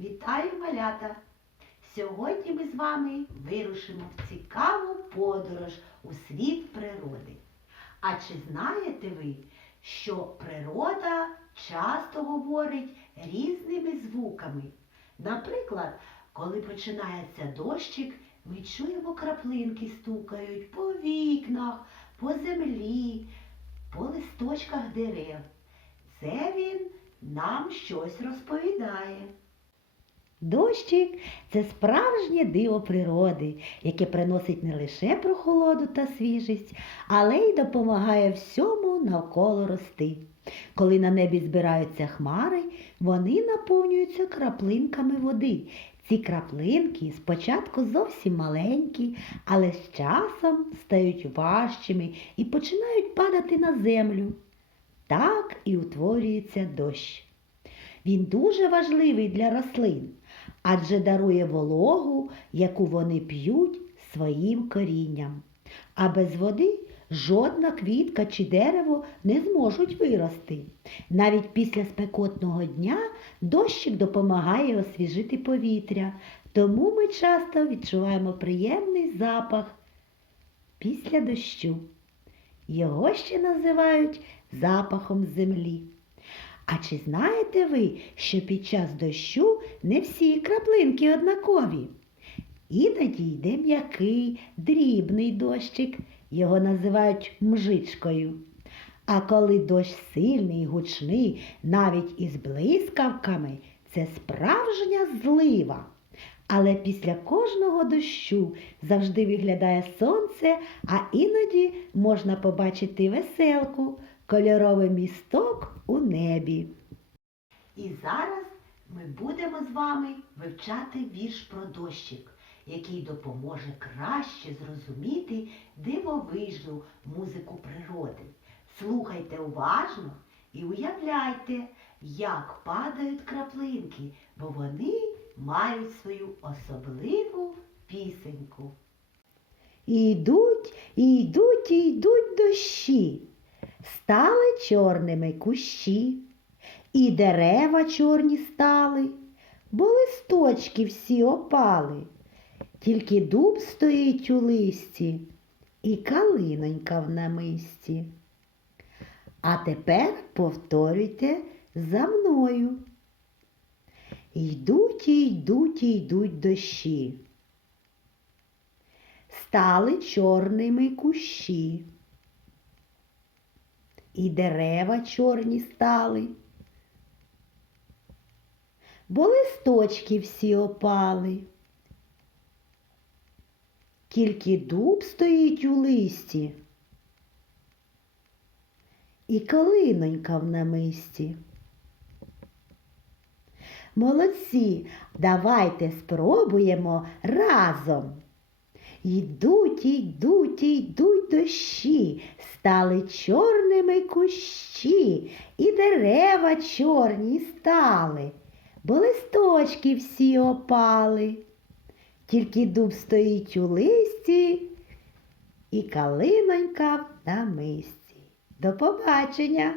Вітаю малята! Сьогодні ми з вами вирушимо в цікаву подорож у світ природи. А чи знаєте ви, що природа часто говорить різними звуками? Наприклад, коли починається дощик, ми чуємо краплинки стукають по вікнах, по землі, по листочках дерев. Це він нам щось розповідає. Дощик це справжнє диво природи, яке приносить не лише прохолоду та свіжість, але й допомагає всьому навколо рости. Коли на небі збираються хмари, вони наповнюються краплинками води. Ці краплинки спочатку зовсім маленькі, але з часом стають важчими і починають падати на землю. Так і утворюється дощ. Він дуже важливий для рослин, адже дарує вологу, яку вони п'ють своїм корінням. А без води жодна квітка чи дерево не зможуть вирости. Навіть після спекотного дня дощик допомагає освіжити повітря, тому ми часто відчуваємо приємний запах після дощу. Його ще називають запахом землі. А чи знаєте ви, що під час дощу не всі краплинки однакові? Іноді йде м'який, дрібний дощик, його називають мжичкою. А коли дощ сильний, гучний, навіть із блискавками, це справжня злива. Але після кожного дощу завжди виглядає сонце, а іноді можна побачити веселку, кольоровий місток у небі. І зараз ми будемо з вами вивчати вірш про дощик, який допоможе краще зрозуміти дивовижну музику природи. Слухайте уважно і уявляйте, як падають краплинки, бо вони мають свою особливу пісеньку. Йдуть, і йдуть, і йдуть дощі. Стали чорними кущі, і дерева чорні стали, бо листочки всі опали. Тільки дуб стоїть у листі, і калинонька в намисті. А тепер повторюйте за мною. Йдуть і йдуть і йдуть дощі. Стали чорними кущі. І дерева чорні стали, бо листочки всі опали. Тільки дуб стоїть у листі, і калинонька в намисті. Молодці, давайте спробуємо разом. Йдуть, йдуть, йдуть дощі, стали чорними кущі, і дерева чорні стали, бо листочки всі опали. Тільки дуб стоїть у листі, і калинонька на мисці. До побачення!